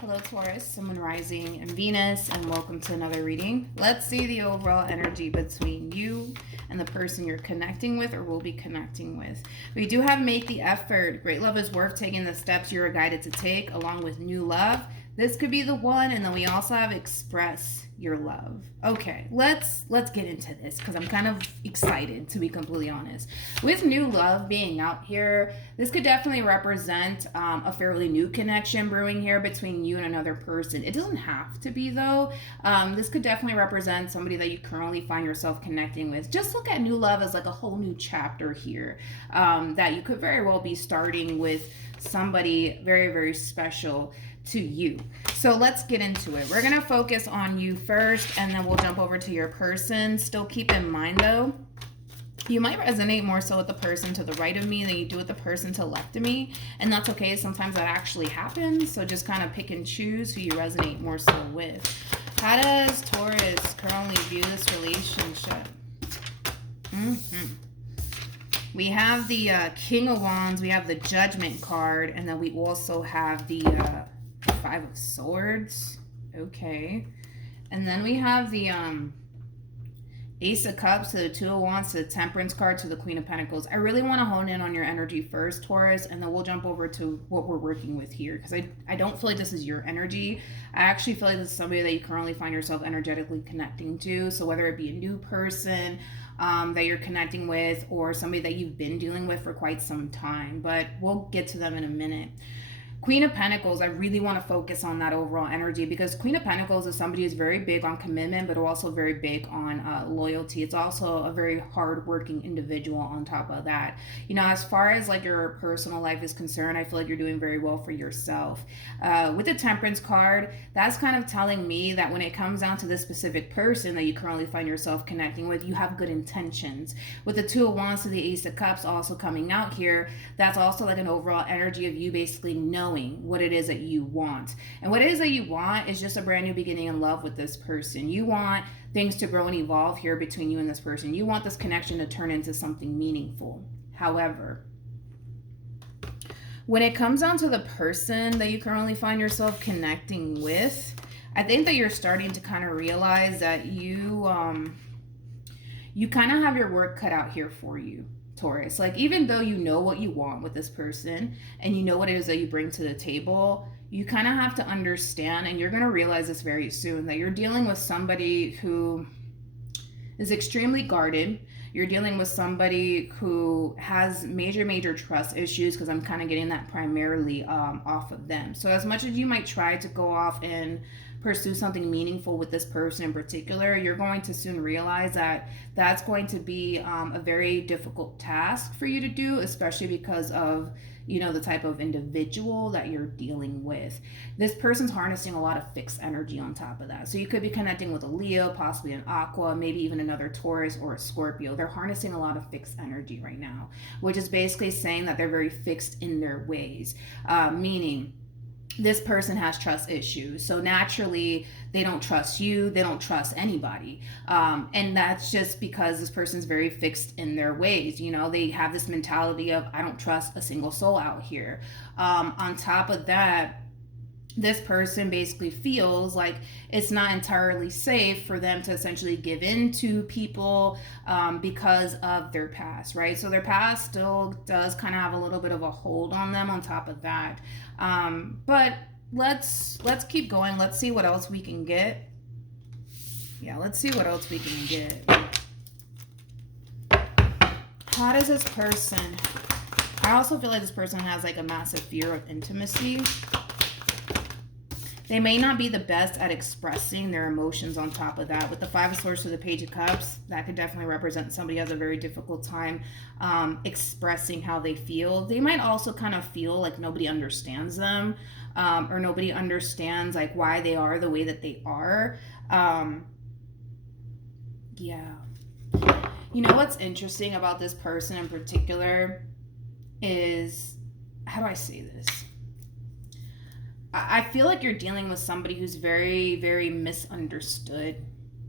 Hello, Taurus, Sun, Moon, Rising, and Venus, and welcome to another reading. Let's see the overall energy between you and the person you're connecting with or will be connecting with. We do have make the effort. Great love is worth taking the steps you are guided to take, along with new love. This could be the one, and then we also have express your love. Okay, let's get into this because I'm kind of excited, to be completely honest. With new love being out here, this could definitely represent a fairly new connection brewing here between you and another person. It doesn't have to be, though. This could definitely represent somebody that you currently find yourself connecting with. Just look at new love as like a whole new chapter here, that you could very well be starting with somebody very, very special to you. So let's get into it. We're going to focus on you first, and then we'll jump over to your person. Still keep in mind, though, you might resonate more so with the person to the right of me than you do with the person to the left of me. And that's okay. Sometimes that actually happens. So just kind of pick and choose who you resonate more so with. How does Taurus currently view this relationship? We have the King of Wands. We have the Judgment card. And then we also have the Five of Swords. Okay. And then we have the Ace of Cups to the Two of Wands to the Temperance card to the Queen of Pentacles. I really want to hone in on your energy first, Taurus, and then we'll jump over to what we're working with here, because I don't feel like this is your energy. I actually feel like this is somebody that you currently find yourself energetically connecting to. So whether it be a new person that you're connecting with or somebody that you've been dealing with for quite some time, but we'll get to them in a minute. Queen of Pentacles, I really want to focus on that overall energy, because Queen of Pentacles is somebody who's very big on commitment, but also very big on loyalty. It's also a very hardworking individual on top of that. You know, as far as like your personal life is concerned, I feel like you're doing very well for yourself. With the Temperance card, that's kind of telling me that when it comes down to this specific person that you currently find yourself connecting with, you have good intentions. With the Two of Wands to the Ace of Cups also coming out here, that's also like an overall energy of you basically knowing what it is that you want. And what it is that you want is just a brand new beginning in love with this person. You want things to grow and evolve here between you and this person. You want this connection to turn into something meaningful. However, when it comes down to the person that you currently find yourself connecting with, I think that you're starting to kind of realize that you kind of have your work cut out here for you, Taurus. Like, even though you know what you want with this person and you know what it is that you bring to the table, you kind of have to understand, and you're going to realize this very soon, that you're dealing with somebody who is extremely guarded. You're dealing with somebody who has major trust issues, because I'm kind of getting that primarily off of them. So as much as you might try to go off and pursue something meaningful with this person in particular, you're going to soon realize that that's going to be a very difficult task for you to do, especially because of, you know, the type of individual that you're dealing with. This person's harnessing a lot of fixed energy on top of that. So you could be connecting with a Leo, possibly an Aqua, maybe even another Taurus or a Scorpio. They're harnessing a lot of fixed energy right now, which is basically saying that they're very fixed in their ways, meaning this person has trust issues. So naturally, they don't trust you. They don't trust anybody. And that's just because this person's very fixed in their ways. You know, they have this mentality of, I don't trust a single soul out here. On top of that, this person basically feels like it's not entirely safe for them to essentially give in to people because of their past, right? So their past still does kind of have a little bit of a hold on them on top of that. But let's keep going. Let's see what else we can get. Yeah, let's see what else we can get. How does this person... I also feel like this person has like a massive fear of intimacy. They may not be the best at expressing their emotions on top of that. With the Five of Swords to the Page of Cups, that could definitely represent somebody who has a very difficult time expressing how they feel. They might also kind of feel like nobody understands them, or nobody understands like why they are the way that they are. Yeah. You know what's interesting about this person in particular is, how do I say this? I feel like you're dealing with somebody who's very, very misunderstood.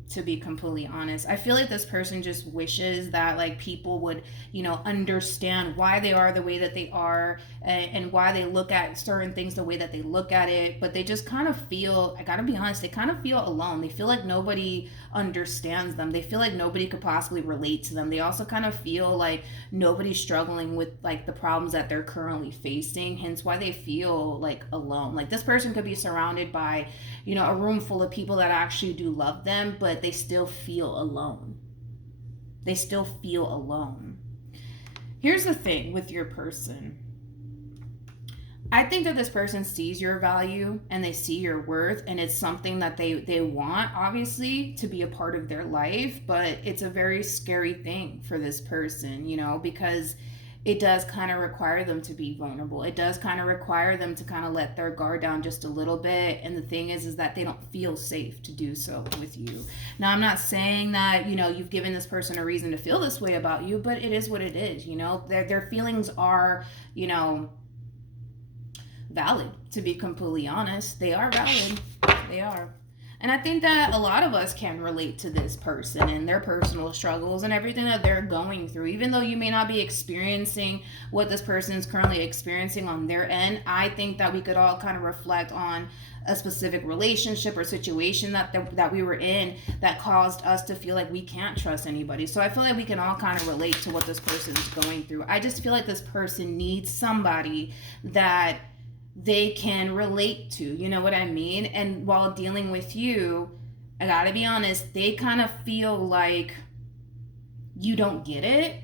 to be completely honest. I feel like this person just wishes that like people would, you know, understand why they are the way that they are, and why they look at certain things the way that they look at it. But they just kind of feel, I gotta be honest, they kind of feel alone. They feel like nobody understands them. They feel like nobody could possibly relate to them. They also kind of feel like nobody's struggling with like the problems that they're currently facing, hence why they feel like alone. Like this person could be surrounded by, you know, a room full of people that actually do love them, but they still feel alone. They still feel alone. Here's the thing with your person. I think that this person sees your value and they see your worth, and it's something that they want, obviously, to be a part of their life, but it's a very scary thing for this person, you know, because it does kind of require them to be vulnerable. It does kind of require them to kind of let their guard down just a little bit. And the thing is that they don't feel safe to do so with you. Now, I'm not saying that, you know, you've given this person a reason to feel this way about you, but it is what it is, you know. Their feelings are, you know, valid, to be completely honest. They are valid. They are. And I think that a lot of us can relate to this person and their personal struggles and everything that they're going through. Even though you may not be experiencing what this person is currently experiencing on their end, I think that we could all kind of reflect on a specific relationship or situation that we were in that caused us to feel like we can't trust anybody. So I feel like we can all kind of relate to what this person is going through. I just feel like this person needs somebody that they can relate to, you know what I mean? And while dealing with you, I gotta be honest, they kind of feel like you don't get it.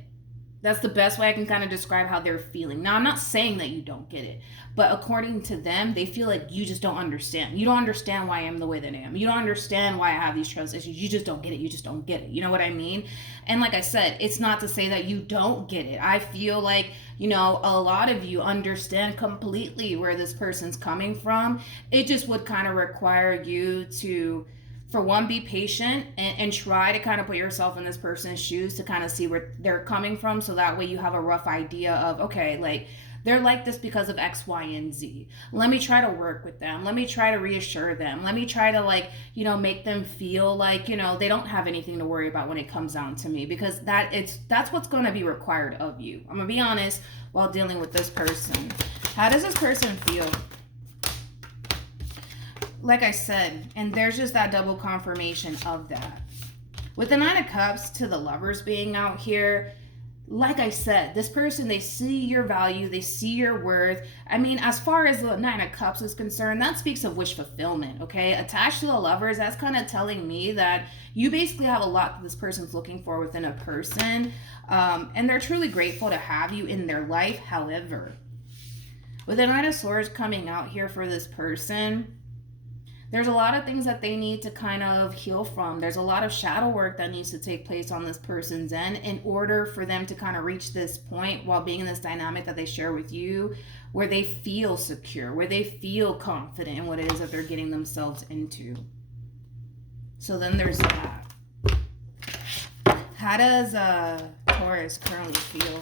That's the best way I can kind of describe how they're feeling. Now, I'm not saying that you don't get it, but according to them, they feel like you just don't understand. You don't understand why I am the way that I am. You don't understand why I have these trust issues. You just don't get it. You just don't get it. You know what I mean? And like I said, it's not to say that you don't get it. I feel like, you know, a lot of you understand completely where this person's coming from. It just would kind of require you to, for one, be patient and try to kind of put yourself in this person's shoes to kind of see where they're coming from. So that way you have a rough idea of, okay, like they're like this because of X, Y, and Z. Let me try to work with them. Let me try to reassure them. Let me try to, like, you know, make them feel like, you know, they don't have anything to worry about when it comes down to me, because that's what's going to be required of you. I'm going to be honest while dealing with this person. How does this person feel? Like I said, and there's just that double confirmation of that. With the Nine of Cups to the Lovers being out here, like I said, this person, they see your value, they see your worth. I mean, as far as the Nine of Cups is concerned, that speaks of wish fulfillment, okay? Attached to the Lovers, that's kind of telling me that you basically have a lot that this person's looking for within a person, and they're truly grateful to have you in their life. However, with the Knight of Swords coming out here for this person, there's a lot of things that they need to kind of heal from. There's a lot of shadow work that needs to take place on this person's end in order for them to kind of reach this point while being in this dynamic that they share with you, where they feel secure, where they feel confident in what it is that they're getting themselves into. So then there's that. How does Taurus currently feel?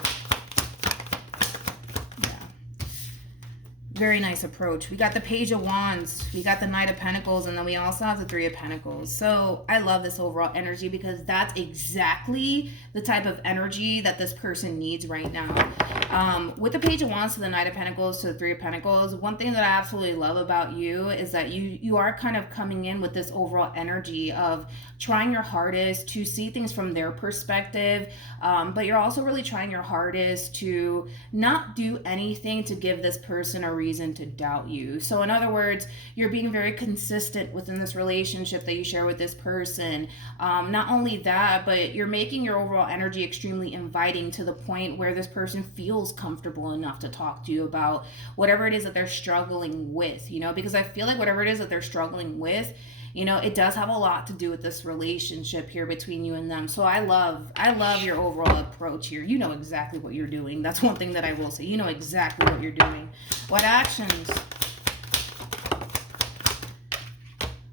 Very nice approach. We got the Page of Wands, we got the Knight of Pentacles, and then we also have the Three of Pentacles. So I love this overall energy because that's exactly the type of energy that this person needs right now. With the Page of Wands to the Knight of Pentacles to the Three of Pentacles, one thing that I absolutely love about you is that you are kind of coming in with this overall energy of trying your hardest to see things from their perspective, but you're also really trying your hardest to not do anything to give this person a reason to doubt you. So in other words, you're being very consistent within this relationship that you share with this person. Not only that, but you're making your overall energy extremely inviting to the point where this person feels comfortable enough to talk to you about whatever it is that they're struggling with, you know, because I feel like whatever it is that they're struggling with, you know, it does have a lot to do with this relationship here between you and them. So I love your overall approach here. You know exactly what you're doing. That's one thing that I will say. You know exactly what you're doing. What actions?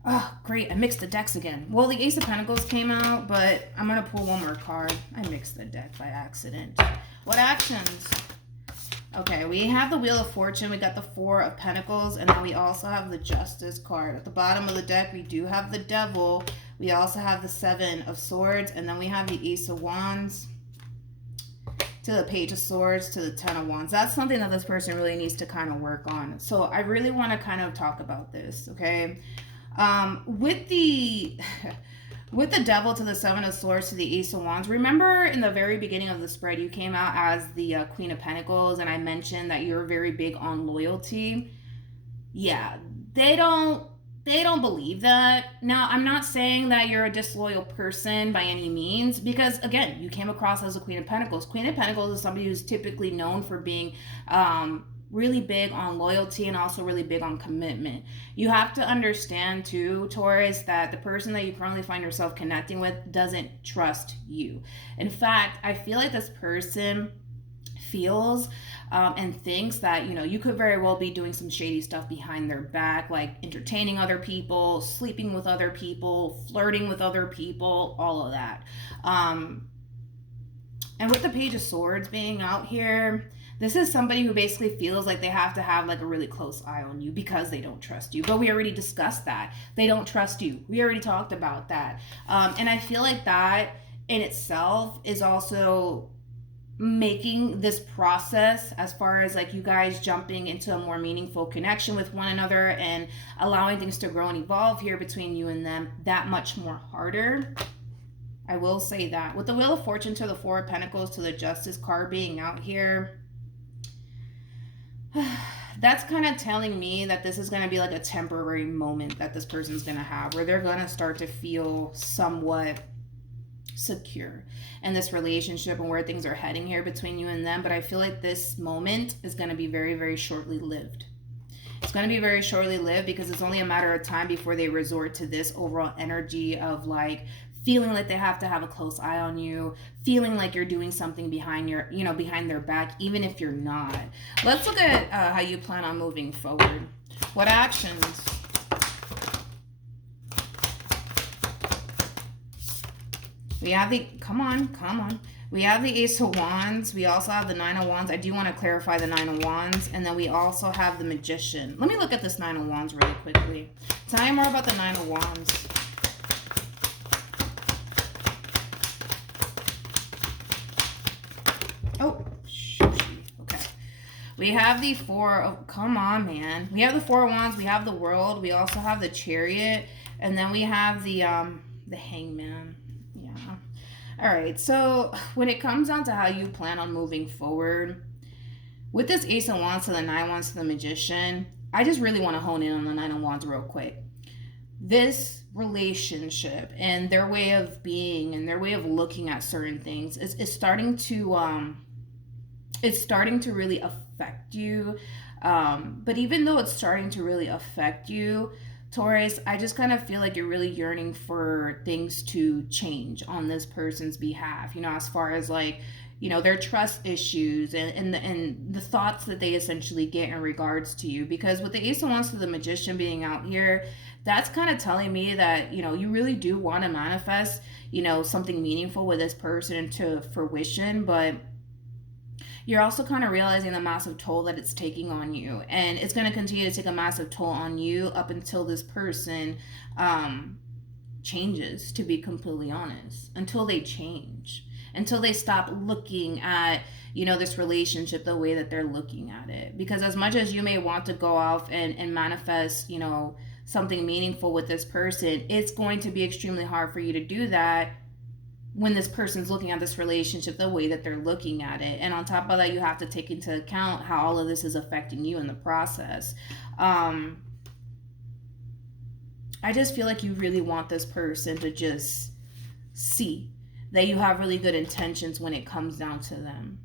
Oh, great. I mixed the decks again. Well, the Ace of Pentacles came out, but I'm going to pull one more card. I mixed the deck by accident. What actions Okay, we have the Wheel of Fortune, we got the Four of Pentacles, and then we also have the Justice card. At the bottom of the deck, we do have the Devil. We also have the Seven of Swords, and then we have the Ace of Wands, to the Page of Swords, to the Ten of Wands. That's something that this person really needs to kind of work on. So I really want to kind of talk about this, okay? With the... With the Devil to the Seven of Swords to the Ace of Wands, remember in the very beginning of the spread, you came out as the Queen of Pentacles, and I mentioned that you're very big on loyalty. Yeah, they don't believe that. Now, I'm not saying that you're a disloyal person by any means, because again, you came across as a Queen of Pentacles. Queen of Pentacles is somebody who's typically known for being really big on loyalty and also really big on commitment. You have to understand too, Taurus, that the person that you currently find yourself connecting with doesn't trust you. In fact, I feel like this person feels and thinks that, you know, you could very well be doing some shady stuff behind their back, like entertaining other people, sleeping with other people, flirting with other people, all of that. And with the Page of Swords being out here, this is somebody who basically feels like they have to have like a really close eye on you because they don't trust you. But we already discussed that. They don't trust you. We already talked about that. And I feel like that in itself is also making this process, as far as like you guys jumping into a more meaningful connection with one another and allowing things to grow and evolve here between you and them, that much more harder. I will say that. With the Wheel of Fortune to the Four of Pentacles to the Justice card being out here, that's kind of telling me that this is going to be like a temporary moment that this person's going to have, where they're going to start to feel somewhat secure in this relationship and where things are heading here between you and them. But I feel like this moment is going to be very, very shortly lived. It's going to be very shortly lived because it's only a matter of time before they resort to this overall energy of like feeling like they have to have a close eye on you, feeling like you're doing something behind your, you know, behind their back, even if you're not. Let's look at how you plan on moving forward. What actions? We have the, come on. We have the Ace of Wands. We also have the Nine of Wands. I do want to clarify the Nine of Wands. And then we also have the Magician. Let me look at this Nine of Wands really quickly. Tell me more about the Nine of Wands. Oh, okay. We have the Four of, come on, man. We have the Four of Wands. We have the World. We also have the Chariot. And then we have the Hangman. Yeah. All right. So when it comes down to how you plan on moving forward, with this Ace of Wands to the Nine of Wands to the Magician, I just really want to hone in on the Nine of Wands real quick. This relationship and their way of being and their way of looking at certain things is starting to really affect you. But even though it's starting to really affect you, Taurus, I just kind of feel like you're really yearning for things to change on this person's behalf, you know, as far as like, you know, their trust issues and the thoughts that they essentially get in regards to you. Because with the Ace of Wands to the Magician being out here, that's kind of telling me that, you know, you really do want to manifest, you know, something meaningful with this person into fruition, but you're also kind of realizing the massive toll that it's taking on you. And it's going to continue to take a massive toll on you up until this person changes, to be completely honest. Until they change. Until they stop looking at, you know, this relationship the way that they're looking at it. Because as much as you may want to go off and manifest, you know, something meaningful with this person, it's going to be extremely hard for you to do that when this person's looking at this relationship the way that they're looking at it. And on top of that, you have to take into account how all of this is affecting you in the process. I just feel like you really want this person to just see that you have really good intentions when it comes down to them.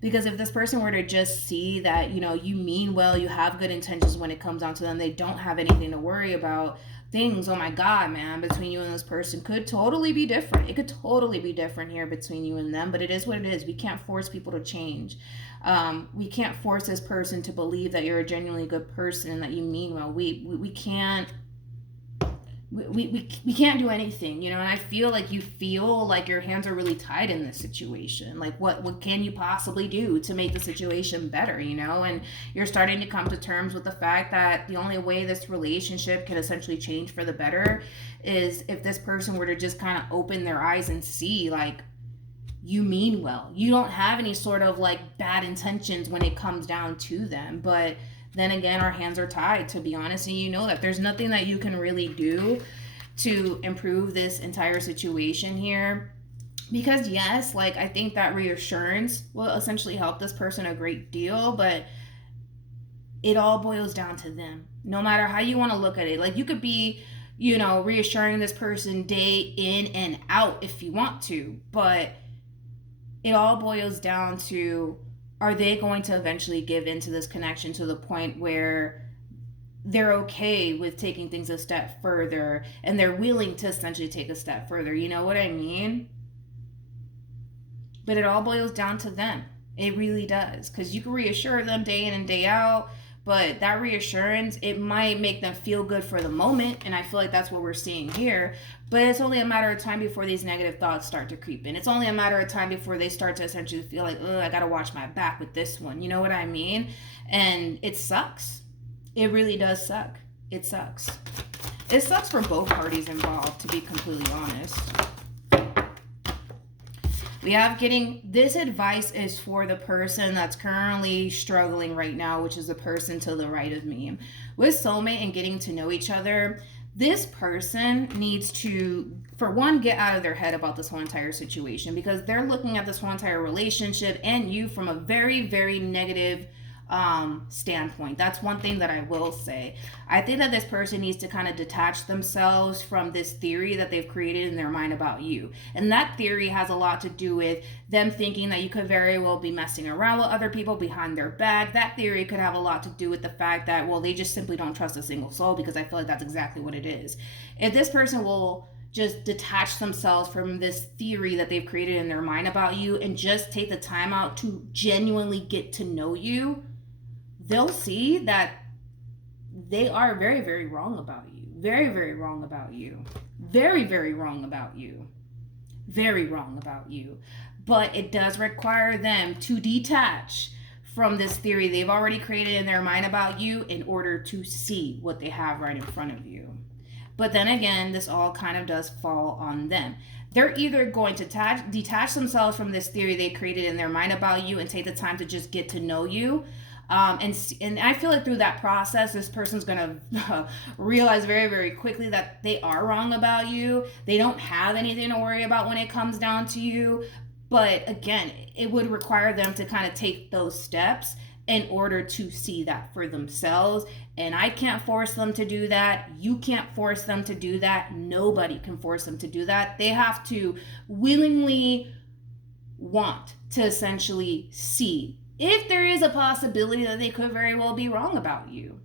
Because if this person were to just see that, you know, you mean well, you have good intentions when it comes down to them, they don't have anything to worry about, things, oh my God, man, between you and this person could totally be different. It could totally be different here between you and them, but it is what it is. We can't force people to change. We can't force this person to believe that you're a genuinely good person and that you mean well. We can't we can't do anything, you know. And I feel like your hands are really tied in this situation. Like what can you possibly do to make the situation better, you know? And you're starting to come to terms with the fact that the only way this relationship can essentially change for the better is if this person were to just kind of open their eyes and see, like, you mean well, you don't have any sort of like bad intentions when it comes down to them. But then again, our hands are tied, to be honest, and you know that there's nothing that you can really do to improve this entire situation here. Because yes, like, I think that reassurance will essentially help this person a great deal, but it all boils down to them. No matter how you want to look at it. Like, you could be, you know, reassuring this person day in and out if you want to, but it all boils down to, are they going to eventually give into this connection to the point where they're okay with taking things a step further and they're willing to essentially take a step further? You know what I mean? But it all boils down to them. It really does. Because you can reassure them day in and day out, but that reassurance, it might make them feel good for the moment, and I feel like that's what we're seeing here. But it's only a matter of time before these negative thoughts start to creep in. It's only a matter of time before they start to essentially feel like, I gotta watch my back with this one. You know what I mean? And it sucks. It really does suck. It sucks. It sucks for both parties involved, to be completely honest. We have getting, this advice is for the person that's currently struggling right now, which is the person to the right of me. With soulmate and getting to know each other, this person needs to, for one, get out of their head about this whole entire situation, because they're looking at this whole entire relationship and you from a very, very negative standpoint. That's one thing that I will say. I think that this person needs to kind of detach themselves from this theory that they've created in their mind about you. And that theory has a lot to do with them thinking that you could very well be messing around with other people behind their back. That theory could have a lot to do with the fact that, well, they just simply don't trust a single soul, because I feel like that's exactly what it is. If this person will just detach themselves from this theory that they've created in their mind about you and just take the time out to genuinely get to know you, they'll see that they are very, very wrong about you. Very, very wrong about you. Very, very wrong about you. Very wrong about you. But it does require them to detach from this theory they've already created in their mind about you in order to see what they have right in front of you. But then again, this all kind of does fall on them. They're either going to detach themselves from this theory they created in their mind about you and take the time to just get to know you. And I feel like through that process, this person's going to realize very, very quickly that they are wrong about you. They don't have anything to worry about when it comes down to you. But again, it would require them to kind of take those steps in order to see that for themselves. And I can't force them to do that. You can't force them to do that. Nobody can force them to do that. They have to willingly want to essentially see if there is a possibility that they could very well be wrong about you.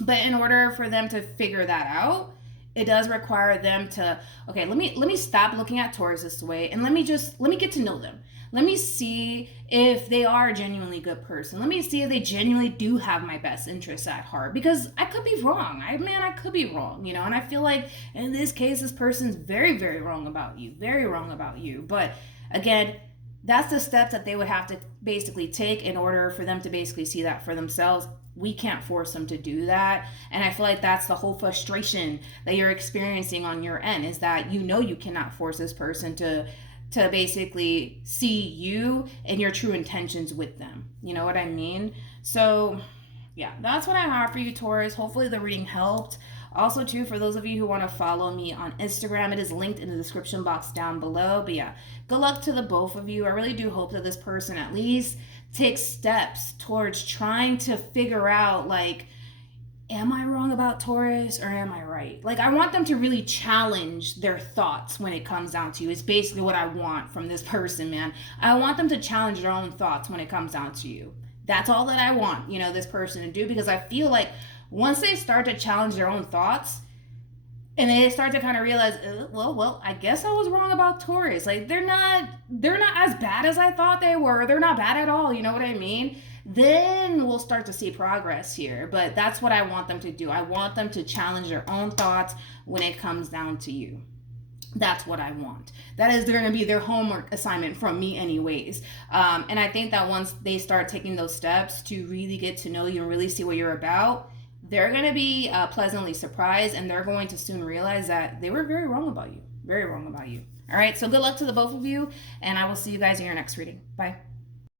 But in order for them to figure that out, it does require them to, okay, let me stop looking at Taurus this way, and let me get to know them. Let me see if they are a genuinely good person. Let me see if they genuinely do have my best interests at heart, because I could be wrong. I could be wrong, you know. And I feel like in this case, this person's very, very wrong about you. Very wrong about you. But again, that's the steps that they would have to basically take in order for them to basically see that for themselves. We can't force them to do that. And I feel like that's the whole frustration that you're experiencing on your end, is that you know you cannot force this person to basically see you and your true intentions with them. You know what I mean? So yeah, that's what I have for you, Taurus. Hopefully the reading helped. Also, too, for those of you who want to follow me on Instagram, it is linked in the description box down below. But yeah, good luck to the both of you. I really do hope that this person at least takes steps towards trying to figure out, like, am I wrong about Taurus or am I right? Like, I want them to really challenge their thoughts when it comes down to you. It's basically what I want from this person, man. I want them to challenge their own thoughts when it comes down to you. That's all that I want, you know, this person to do, because I feel like once they start to challenge their own thoughts and they start to kind of realize, well, I guess I was wrong about Taurus. Like, they're not as bad as I thought they were. They're not bad at all. You know what I mean? then we'll start to see progress here. But that's what I want them to do. I want them to challenge their own thoughts when it comes down to you. That's what I want. That is going to be their homework assignment from me anyways. And I think that once they start taking those steps to really get to know you and really see what you're about, they're going to be pleasantly surprised, and they're going to soon realize that they were very wrong about you. Very wrong about you. All right, so good luck to the both of you, and I will see you guys in your next reading. Bye.